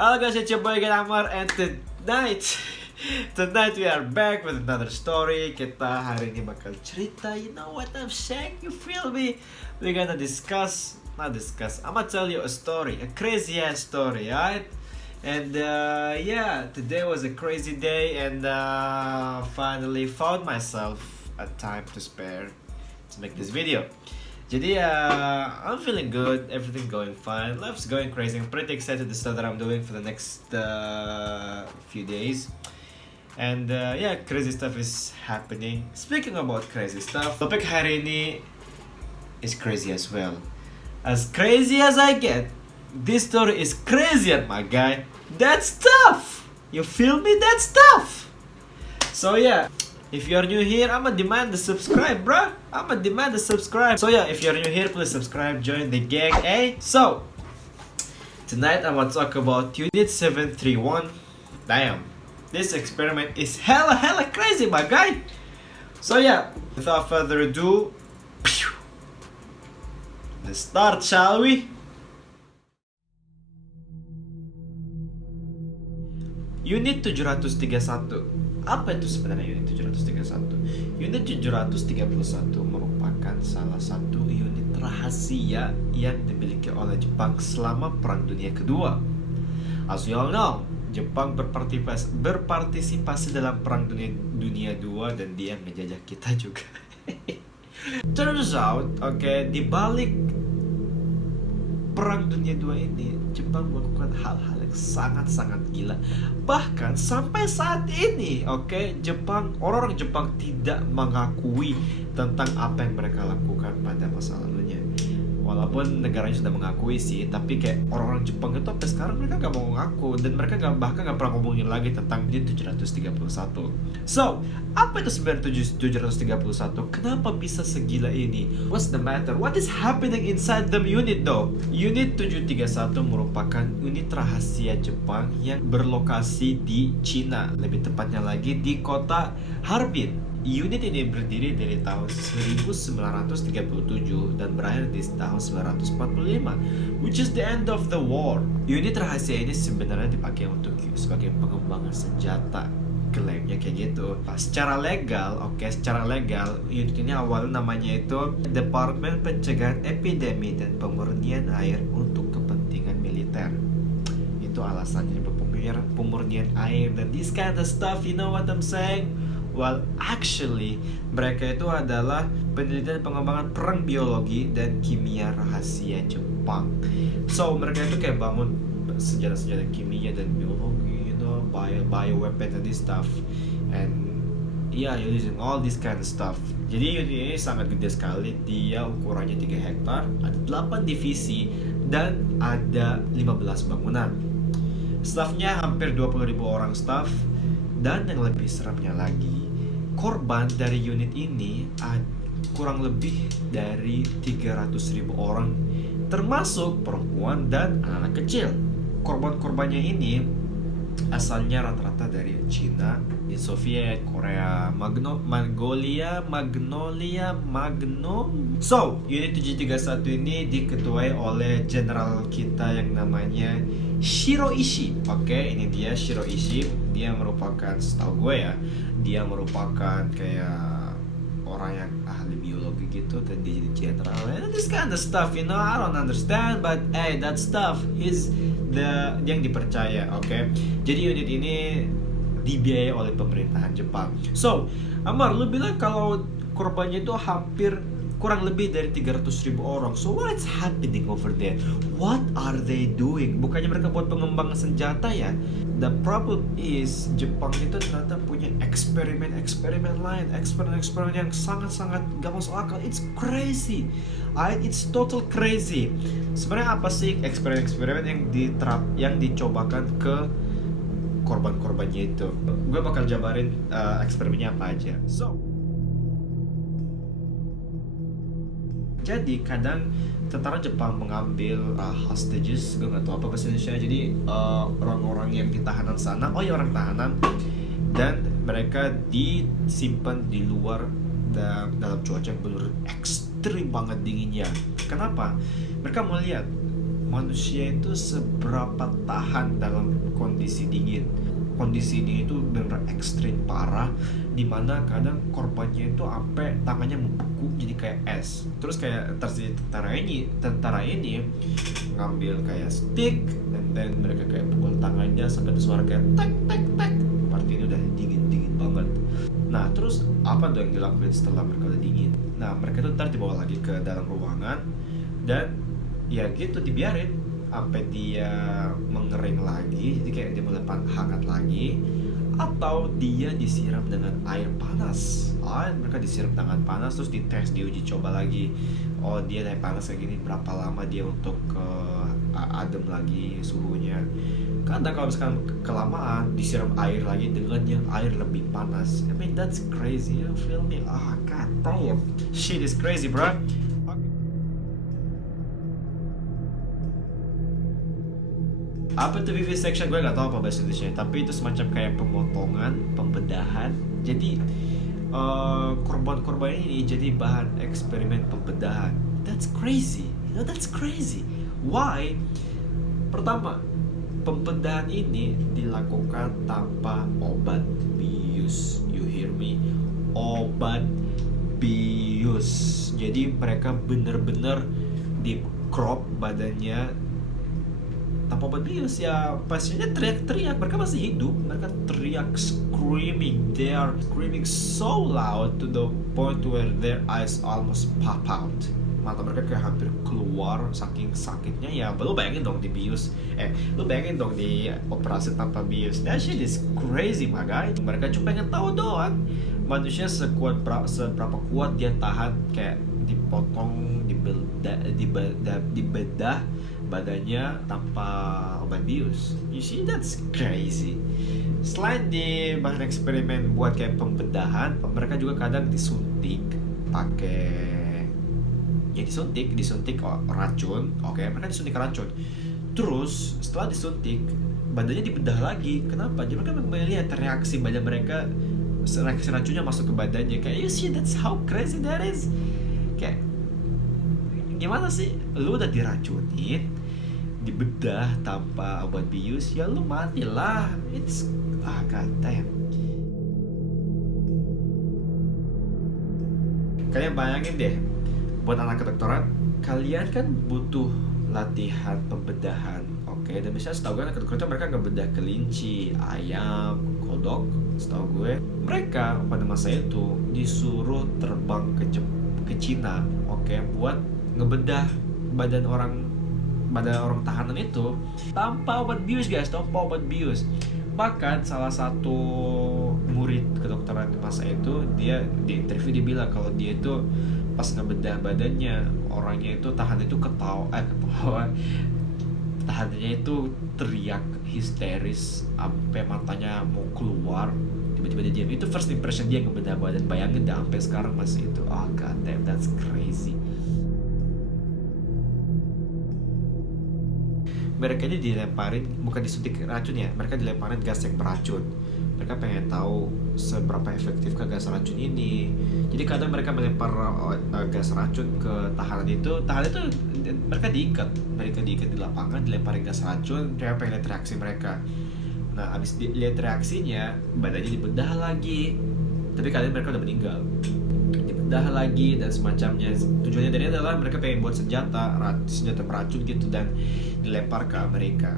Halo guys, it's your boy Ganamar, and tonight we are back with another story. Kita hari ini bakal cerita, you know what I'm saying? You feel me? We're gonna not discuss. I'm gonna tell you a story, a crazy ass story, right? And yeah, today was a crazy day, and finally found myself a time to spare to make this video. Jadi I'm feeling good, everything going fine, life's going crazy. I'm pretty excited the stuff that I'm doing for the next few days. And yeah, crazy stuff is happening. Speaking about crazy stuff, topik hari ini is crazy as well. As crazy as I get, this story is crazier, my guy. That's tough! You feel me? That's tough! So yeah, if you're new here, I'ma demand the subscribe, bruh. I'ma demand the subscribe. So yeah, if you're new here, please subscribe, join the gang, eh? So, tonight I want to talk about Unit 731. Damn, this experiment is hella crazy, my guy. So yeah, without further ado, let's start, shall we? Unit 731. Apa itu sebenarnya Unit 731? Unit 731 merupakan salah satu unit rahasia yang dimiliki oleh Jepang selama Perang Dunia Kedua. As you all know, Jepang berpartisipasi dalam Perang Dunia II dan dia ngejajah kita juga. Turns out, di balik Perang Dunia II ini, Jepang melakukan hal-hal yang sangat-sangat gila. Bahkan sampai saat ini, orang-orang Jepang tidak mengakui tentang apa yang mereka lakukan pada masa lalunya. Walaupun negaranya sudah mengakui sih, tapi kayak orang-orang Jepang itu sampai sekarang mereka gak mau ngaku, dan mereka bahkan gak pernah ngomongin lagi tentang Unit 731. So, apa itu sebenarnya 731? Kenapa bisa segila ini? What's the matter? What is happening inside the unit though? Unit 731 merupakan unit rahasia Jepang yang berlokasi di Cina, lebih tepatnya lagi di kota Harbin. Unit ini berdiri dari tahun 1937 dan berakhir di tahun 1945, which is the end of the war. Unit rahasia ini sebenarnya dipakai sebagai pengembangan senjata, klaimnya kayak gitu. Secara legal, unit ini awalnya namanya itu Departemen Pencegahan Epidemi dan Pemurnian Air untuk kepentingan militer. Itu alasannya pemurnian air dan this kind of stuff, you know what I'm saying? Well, actually, mereka itu adalah penelitian pengembangan perang biologi dan kimia rahasia Jepang. So, mereka itu kayak bangun senjata-senjata kimia dan biologi, you know, bioweapons and this stuff. And yeah, using all this kind of stuff. Jadi unit ini sangat gede sekali. Dia ukurannya 3 hektar, ada 8 divisi, dan ada 15 bangunan. Staffnya hampir 20.000 orang staff. Dan yang lebih seramnya lagi, korban dari unit ini kurang lebih dari 300.000 orang, termasuk perempuan dan anak-anak kecil. Korban-korbannya ini asalnya rata-rata dari Cina, Soviet, Korea, Magnolia. So, unit 731 ini diketuai oleh general kita yang namanya Shiro Ishii. Ini dia Shiro Ishii. Dia merupakan, setahu gue ya, dia merupakan kayak orang yang ahli biologi gitu, dan dia jadi general. And this kind of stuff, you know, I don't understand, but hey, that stuff is dia yang dipercaya, Jadi unit ini dibiayai oleh pemerintahan Jepang. So, Amar, lu bilang kalau korbannya itu hampir kurang lebih dari 300.000 orang. So what is happening over there? What are they doing? Bukannya mereka buat pengembangan senjata ya? The problem is Jepang itu ternyata punya eksperimen lain, eksperimen yang sangat gak masuk akal. It's crazy. It's total crazy. Sebenarnya apa sih eksperimen yang dicobakan ke korban-korbannya itu? Gue bakal jabarin eksperimennya apa aja. So, jadi kadang tentara Jepang mengambil hostages, gue gak tahu apa bahasa Indonesia. Jadi orang-orang yang ditahanan sana, orang tahanan, dan mereka disimpan di luar dalam cuaca yang benar ekstrim banget dinginnya. Kenapa? Mereka melihat manusia itu seberapa tahan dalam kondisi dingin. Kondisi ini itu benar ekstrim parah, dimana kadang korbannya itu sampai tangannya membeku jadi kayak es. Terus kayak tentara ini ngambil kayak stick, dan then mereka kayak pukul tangannya sampai ada suara kayak tek tek tek. Party ini udah dingin banget. Nah terus apa tuh yang dilakukan setelah mereka udah dingin? Nah mereka tuh ntar dibawa lagi ke dalam ruangan, dan ya gitu dibiarin sampai dia mengering lagi, jadi kayak dia mulai hangat lagi, atau dia disiram dengan air panas. Mereka disiram dengan panas, terus dites, diuji coba lagi. Oh dia naik panas kayak gini, berapa lama dia untuk adem lagi suhunya. Kadang kalau misalkan kelamaan disiram air lagi dengan yang air lebih panas. I mean that's crazy, you feel me? God damn, shit is crazy bro. Apa tuh vivisection, gue gak tahu apa bahasa Indonesia, tapi itu semacam kayak pemotongan, pembedahan. Jadi korban-korban ini jadi bahan eksperimen pembedahan. That's crazy, that's crazy. Why? Pertama, pembedahan ini dilakukan tanpa obat bius. You hear me? Obat bius. Jadi mereka bener-bener di crop badannya tanpa obat bius. Ya pasiennya teriak-teriak, mereka masih hidup, mereka teriak, screaming, they are screaming so loud to the point where their eyes almost pop out. Mata mereka kayak hampir keluar saking sakitnya. Ya lu bayangin dong di bius, lu bayangin dong di operasi tanpa bius. That shit is crazy my guy. Mereka cuma pengen tahu doang manusia seberapa kuat dia tahan kayak dipotong, dibedah badannya tanpa obat bius. You see, that's crazy. Selain di bahan eksperimen buat kayak pembedahan, mereka juga kadang disuntik disuntik racun. Mereka disuntik racun. Terus setelah disuntik, badannya dibedah lagi. Kenapa? Jadi mereka melihat reaksi badan mereka, reaksi racunnya masuk ke badannya. Kayak you see, that's how crazy that is. Kayak gimana sih? Lu udah diracunin, dibedah tanpa obat bius, ya lu matilah. It's God damn. Kalian bayangin deh, buat anak kedokteran, kalian kan butuh latihan pembedahan, dan biasanya setahu gue anak kedokteran itu mereka ngebedah kelinci, ayam, kodok. Setahu gue mereka pada masa itu disuruh terbang ke Cina, buat ngebedah badan orang tahanan itu tanpa obat bius guys, tanpa obat bius. Bahkan salah satu murid kedokteran masa itu, dia di interview dia bilang kalau dia itu pas ngebedah badannya orangnya itu tahanan itu ketawa tahanannya itu teriak histeris sampai matanya mau keluar, tiba-tiba dia diam. Itu first impression dia ngebedah badan. Bayangin deh sampai sekarang masih itu. God damn, that's crazy. Mereka ini dilemparin, bukan disuntik racun ya, mereka dilemparin gas yang beracun. Mereka pengen tahu seberapa efektifkah gas racun ini. Jadi kadang mereka melempar gas racun ke tahanan itu mereka diikat di lapangan, dilemparin gas racun. Mereka pengen lihat reaksi mereka. Nah abis lihat reaksinya, badannya dibedah lagi, tapi kalian mereka udah meninggal. Dibedah lagi dan semacamnya. Tujuannya dari adalah mereka pengen buat senjata beracun gitu dan dilempar ke Amerika.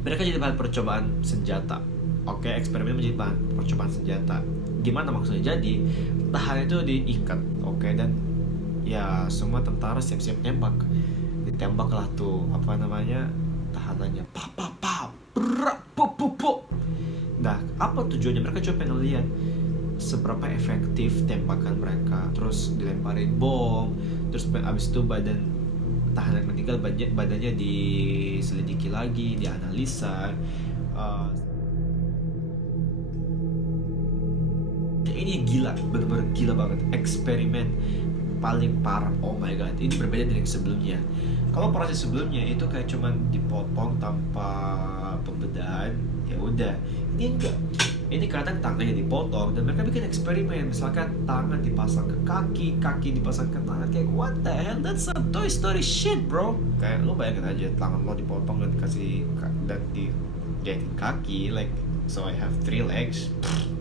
Mereka jadi bahan percobaan senjata. Eksperimen menjadi bahan percobaan senjata. Gimana maksudnya? Jadi tahanan itu diikat, dan ya semua tentara siap-siap nembak. Ditembaklah tuh tahanannya. Nah, apa tujuannya? Mereka coba pengen lihat seberapa efektif tembakan mereka. Terus dilemparin bom. Terus abis itu tahanan meninggal, badannya diselidiki lagi, dianalisa. Ini gila, benar-benar gila banget. Eksperimen paling parah. Oh my god, ini berbeda dari yang sebelumnya. Kalau operasi sebelumnya itu kayak cuman dipotong tanpa pembedahan, ya udah. Ini enggak. Ini kadang tangannya dipotong dan mereka bikin eksperimen. Misalkan tangan dipasang ke kaki, kaki dipasang ke tangan. Kayak what the hell? That's a Toy Story shit, bro. Kayak lo bayangin aja tangan lo dipotong dan dan dijadiin kaki, like so I have 3 legs.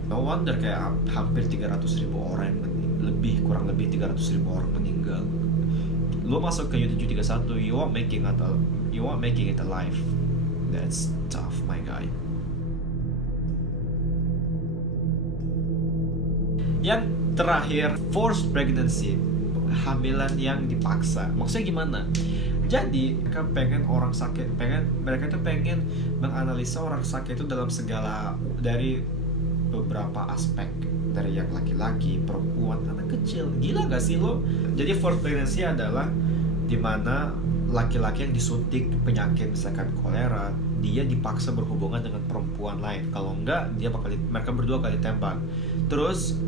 No wonder kayak hampir 300.000 orang kurang lebih 300.000 orang meninggal. Lo masuk ke unit 731, you won't making it alive. That's tough, my guy. Yang terakhir, forced pregnancy, hamilan yang dipaksa. Maksudnya gimana? Jadi mereka pengen menganalisa orang sakit itu dari beberapa aspek, dari yang laki-laki, perempuan, anak kecil. Gila gak sih lo? Jadi forced pregnancy adalah dimana laki-laki yang disuntik penyakit misalkan kolera, dia dipaksa berhubungan dengan perempuan lain. Kalau enggak, mereka berdua kali tembak. Terus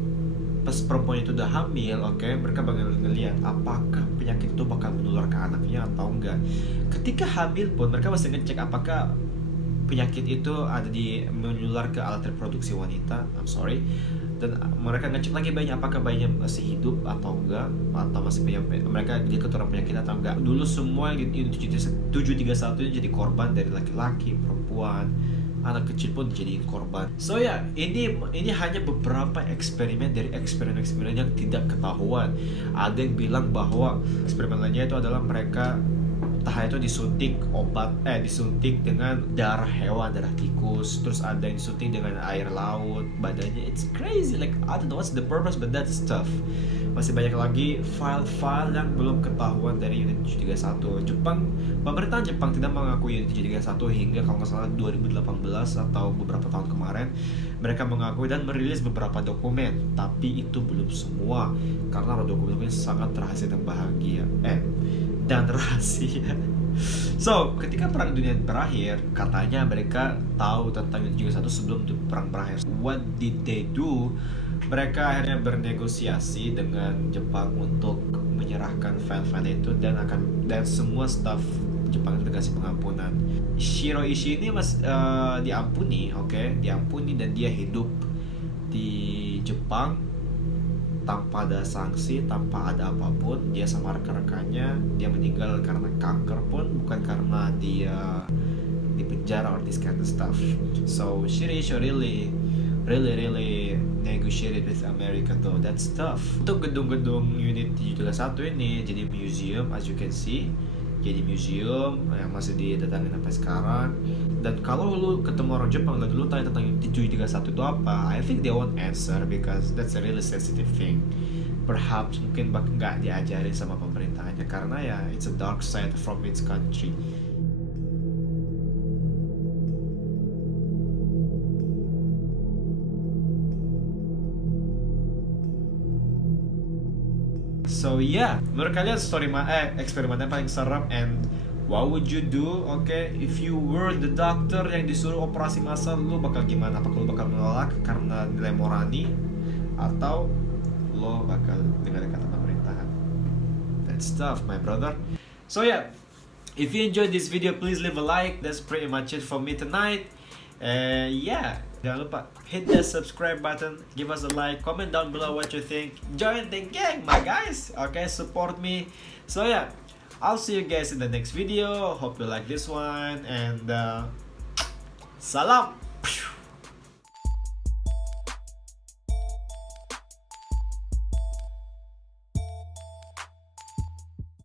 pas perempuan itu udah hamil, mereka bakal ngeliat apakah penyakit itu bakal menular ke anaknya atau enggak. Ketika hamil pun mereka masih ngecek apakah penyakit itu menular ke alat reproduksi wanita. I'm sorry. Dan mereka ngecek lagi bayinya apakah bayinya masih hidup atau enggak, atau masih mereka dia keturunan penyakit atau enggak. Dulu semua unit 731 itu jadi korban dari laki-laki, perempuan, anak kecil pun dijadiin korban. So ya, ini hanya beberapa eksperimen dari eksperimen yang tidak ketahuan. Ada yang bilang bahwa eksperimen lainnya itu adalah mereka itu disuntik dengan darah hewan, darah tikus. Terus ada yang disuntik dengan air laut badannya. It's crazy, like I don't know what's the purpose, but that's tough. Masih banyak lagi file-file yang belum ketahuan dari unit 731. Pemerintahan Jepang tidak mengakui unit 731 hingga kalau nggak salah 2018 atau beberapa tahun kemarin. Mereka mengakui dan merilis beberapa dokumen, tapi itu belum semua karena dokumen sangat rahasia dan rahasia. So, ketika Perang Dunia berakhir, katanya mereka tahu tentang unit 731 sebelum perang berakhir. What did they do? Mereka akhirnya bernegosiasi dengan Jepang untuk menyerahkan file-file itu dan semua staf Jepang itu dikasih pengampunan. Shiro Ishii ini diampuni dan dia hidup di Jepang tanpa ada sanksi, tanpa ada apapun. Dia sama rekan-rekannya, dia meninggal karena kanker pun, bukan karena dia di penjara or this kind of stuff. So Shiro Ishii really negotiated with America though. That's tough. Untuk gedung-gedung unit 731 ini jadi museum, as you can see. Jadi museum yang masih didatangin sampai sekarang. Dan kalau lu ketemu orang Jepang dan lu tanya tentang 731 itu apa, I think they won't answer because that's a really sensitive thing. Perhaps mungkin nggak diajarin sama pemerintahannya karena ya it's a dark side from its country. So yeah, menurut kalian eksperimennya paling serem, and what would you do? If you were the doctor yang disuruh operasi massal, lu bakal gimana? Apakah lu bakal menolak karena nilai morani, atau lo bakal dengerin kata pemerintahan? That's tough, my brother. So yeah, if you enjoyed this video, please leave a like. That's pretty much it for me tonight. Yeah, jangan lupa hit the subscribe button, give us a like, comment down below what you think. Join the gang, my guys. Support me. So yeah, I'll see you guys in the next video. Hope you like this one, and salam.